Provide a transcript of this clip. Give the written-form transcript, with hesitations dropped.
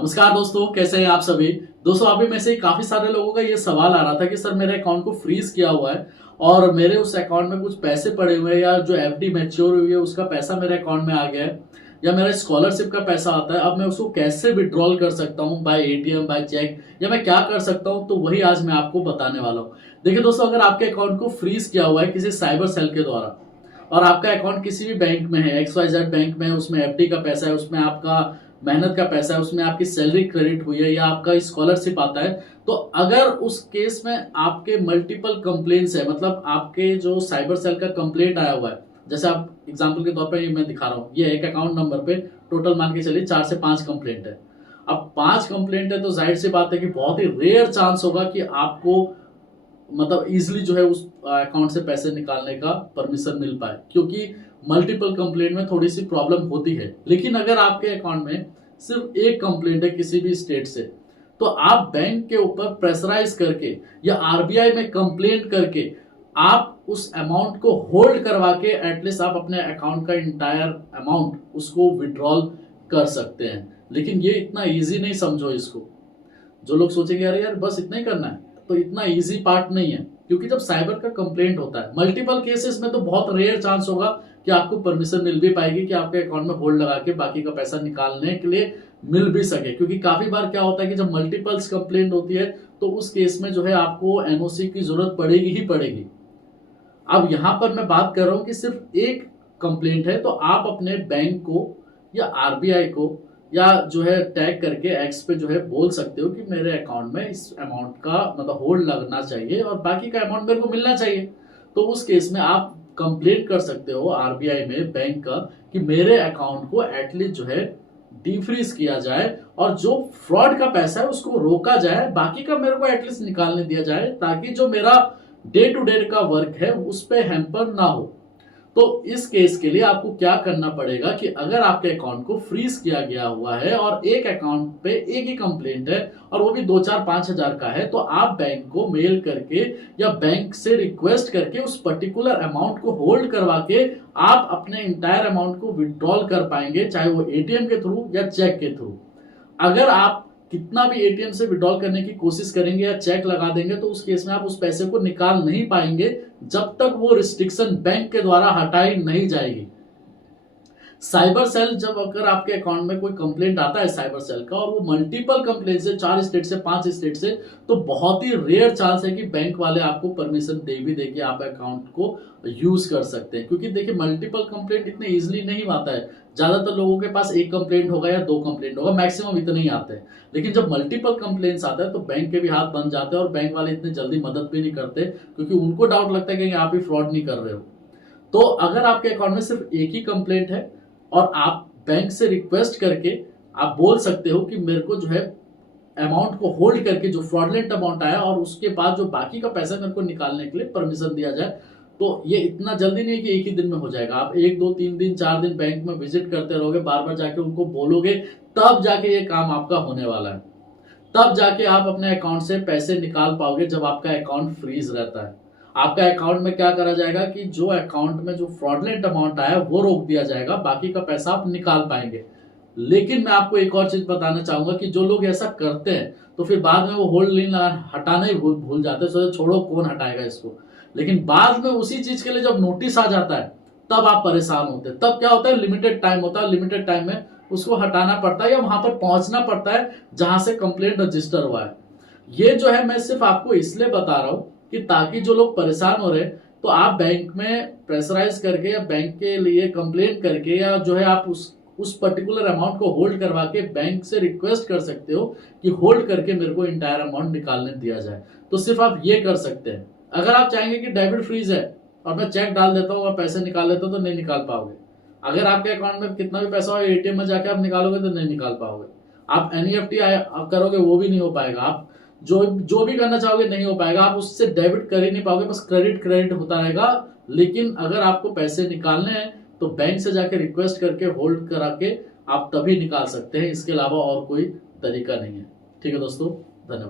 नमस्कार दोस्तों, कैसे हैं आप सभी। दोस्तों अभी में से काफी सारे लोगों का ये सवाल आ रहा था कि सर मेरे अकाउंट को फ्रीज किया हुआ है और मेरे उस अकाउंट में कुछ पैसे पड़े हुए हैं या जो एफडी मैच्योर हुई है उसका पैसा मेरे अकाउंट में आ गया है या मेरा स्कॉलरशिप का पैसा आता है। अब मैं उसको कैसे विड्रॉल कर सकता हूँ, बाय एटीएम, बाय चेक, या मैं क्या कर सकता हूँ, तो वही आज मैं आपको बताने वाला हूँ। देखिए दोस्तों, अगर आपके अकाउंट को फ्रीज किया हुआ है किसी साइबर सेल के द्वारा और आपका अकाउंट किसी भी बैंक में है, XYZ बैंक में है, उसमें एफडी का पैसा है, उसमें आपका मेहनत का पैसा है, उसमें आपकी सैलरी क्रेडिट हुई है या आपका स्कॉलरशिप आता है, तो अगर उस केस में आपके मल्टीपल कंप्लेंट्स है, मतलब आपके जो साइबर सेल का कंप्लेंट आया हुआ है, जैसे आप एग्जांपल के तौर पे ये मैं दिखा रहा हूँ, ये एक अकाउंट नंबर पे टोटल मान के चलिए 4 से 5 कंप्लेंट है। अब 5 कंप्लेंट है तो जाहिर सी बात है कि बहुत ही रेयर चांस होगा कि आपको मतलब इजिली जो है उस अकाउंट से पैसे निकालने का परमिशन मिल पाए, क्योंकि मल्टीपल कंप्लेंट में थोड़ी सी प्रॉब्लम होती है। लेकिन अगर आपके अकाउंट में सिर्फ एक कंप्लेंट है किसी भी स्टेट से, तो आप बैंक के ऊपर प्रेशराइज करके या आरबीआई में कंप्लेंट करके आप उस अमाउंट को होल्ड करवा के एटलीस्ट आप अपने अकाउंट का इंटायर अमाउंट उसको विड्रॉल कर सकते हैं। लेकिन ये इतना इजी नहीं समझो इसको। जो लोग सोचेंगे अरे यार बस इतना ही करना है, तो इतना इजी पार्ट नहीं है, क्योंकि जब साइबर का कंप्लेंट होता है मल्टीपल केसेस में तो बहुत रेयर चांस होगा कि आपको परमिशन मिल भी पाएगी कि आपके अकाउंट में होल्ड लगा के बाकी का पैसा निकालने के लिए मिल भी सके। क्योंकि काफी बार क्या होता है कि जब मल्टीपल्स कंप्लेंट होती है तो उस केस में जो है आपको एनओसी की जरूरत पड़ेगी ही पड़ेगी। अब यहां पर मैं बात कर रहा हूं कि सिर्फ एक कंप्लेंट है, तो आप अपने बैंक को या आरबीआई को या जो है टैग करके एक्स पे जो है बोल सकते हो कि मेरे अकाउंट में इस अमाउंट का मतलब होल्ड लगना चाहिए और बाकी का अमाउंट मेरे को मिलना चाहिए। तो उस केस में आप कंप्लेंट कर सकते हो आरबीआई में बैंक का कि मेरे अकाउंट को एटलीस्ट जो है डिफ्रीज किया जाए और जो फ्रॉड का पैसा है उसको रोका जाए, बाकी का मेरे को एटलीस्ट निकालने दिया जाए, ताकि जो मेरा डे टू डे का वर्क है उस पर हैम्पर ना हो। तो इस केस के लिए आपको क्या करना पड़ेगा कि अगर आपके अकाउंट को फ्रीज किया गया हुआ है और एक अकाउंट पे एक ही कंप्लेंट है और वो भी 2-4-5 हजार का है, तो आप बैंक को मेल करके या बैंक से रिक्वेस्ट करके उस पर्टिकुलर अमाउंट को होल्ड करवा के आप अपने इंटायर अमाउंट को विड्रॉल कर पाएंगे, चाहे वो एटीएम के थ्रू या चेक के थ्रू। अगर आप कितना भी एटीएम से विड्रॉल करने की कोशिश करेंगे या चेक लगा देंगे तो उस केस में आप उस पैसे को निकाल नहीं पाएंगे जब तक वो रिस्ट्रिक्शन बैंक के द्वारा हटाई नहीं जाएगी। साइबर सेल जब अगर आपके अकाउंट में कोई कंप्लेंट आता है साइबर सेल का और वो मल्टीपल कंप्लेंट से 4 स्टेट से 5 स्टेट से, तो बहुत ही रेयर चांस है कि बैंक वाले आपको परमिशन दे भी दे कि आप अकाउंट को यूज कर सकते हैं। क्योंकि देखिए मल्टीपल कंप्लेंट इतने इजिली नहीं आता है। ज्यादातर लोगों के पास एक कंप्लेंट होगा या 2 कंप्लेंट होगा, मैक्सिमम इतने ही आते हैं। लेकिन जब मल्टीपल कंप्लेंट्स आता है तो बैंक के भी हाथ बन जाते हैं और बैंक वाले इतनी जल्दी मदद भी नहीं करते, क्योंकि उनको डाउट लगता है कि आप ही फ्रॉड नहीं कर रहे हो। तो अगर आपके अकाउंट में सिर्फ एक ही कंप्लेंट है और आप बैंक से रिक्वेस्ट करके आप बोल सकते हो कि मेरे को जो है अमाउंट को होल्ड करके जो फ्रॉडलेंट अमाउंट आया और उसके बाद जो बाकी का पैसा मेरे को निकालने के लिए परमिशन दिया जाए, तो ये इतना जल्दी नहीं है कि एक ही दिन में हो जाएगा। आप 1-2-3 दिन 4 दिन बैंक में विजिट करते रहोगे, बार बार जाके उनको बोलोगे, तब जाके ये काम आपका होने वाला है। तब जाके आप अपने अकाउंट से पैसे निकाल पाओगे जब आपका अकाउंट फ्रीज रहता है। आपका अकाउंट में क्या करा जाएगा कि जो अकाउंट में जो फ्रॉडलेंट अमाउंट आया वो रोक दिया जाएगा, बाकी का पैसा आप निकाल पाएंगे। लेकिन मैं आपको एक और चीज बताना चाहूंगा कि जो लोग ऐसा करते हैं तो फिर बाद में वो होल्ड लिंक हटाना ही भूल जाते हैं, सोचे छोड़ो कौन हटाएगा इसको। लेकिन बाद में उसी चीज के लिए जब नोटिस आ जाता है तब आप परेशान होते हैं। तब क्या होता है, लिमिटेड टाइम होता है, लिमिटेड टाइम में उसको हटाना पड़ता है या वहां पर पहुंचना पड़ता है जहां से कंप्लेंट रजिस्टर हुआ है। ये जो है मैं सिर्फ आपको इसलिए बता रहा हूं कि ताकि जो लोग परेशान हो रहे हैं तो आप बैंक में प्रेशराइज करके या बैंक के लिए कंप्लेंट करके या जो है आप उस पर्टिकुलर अमाउंट को होल्ड करवा के बैंक से रिक्वेस्ट कर सकते हो कि होल्ड करके मेरे को इंटायर अमाउंट निकालने दिया जाए। तो सिर्फ आप ये कर सकते हैं। अगर आप चाहेंगे कि डेबिट फ्रीज है और मैं चेक डाल देता हूँ और पैसे निकाल लेता हूँ तो नहीं निकाल पाओगे। अगर आपके अकाउंट में कितना भी पैसा हो एटीएम में जाके आप निकालोगे तो नहीं निकाल पाओगे। आप एनईएफटी करोगे वो भी नहीं हो पाएगा। आप जो भी करना चाहोगे नहीं हो पाएगा। आप उससे डेबिट कर ही नहीं पाओगे, बस क्रेडिट होता रहेगा। लेकिन अगर आपको पैसे निकालने हैं तो बैंक से जाके रिक्वेस्ट करके होल्ड करा के आप तभी निकाल सकते हैं। इसके अलावा और कोई तरीका नहीं है। ठीक है दोस्तों, धन्यवाद।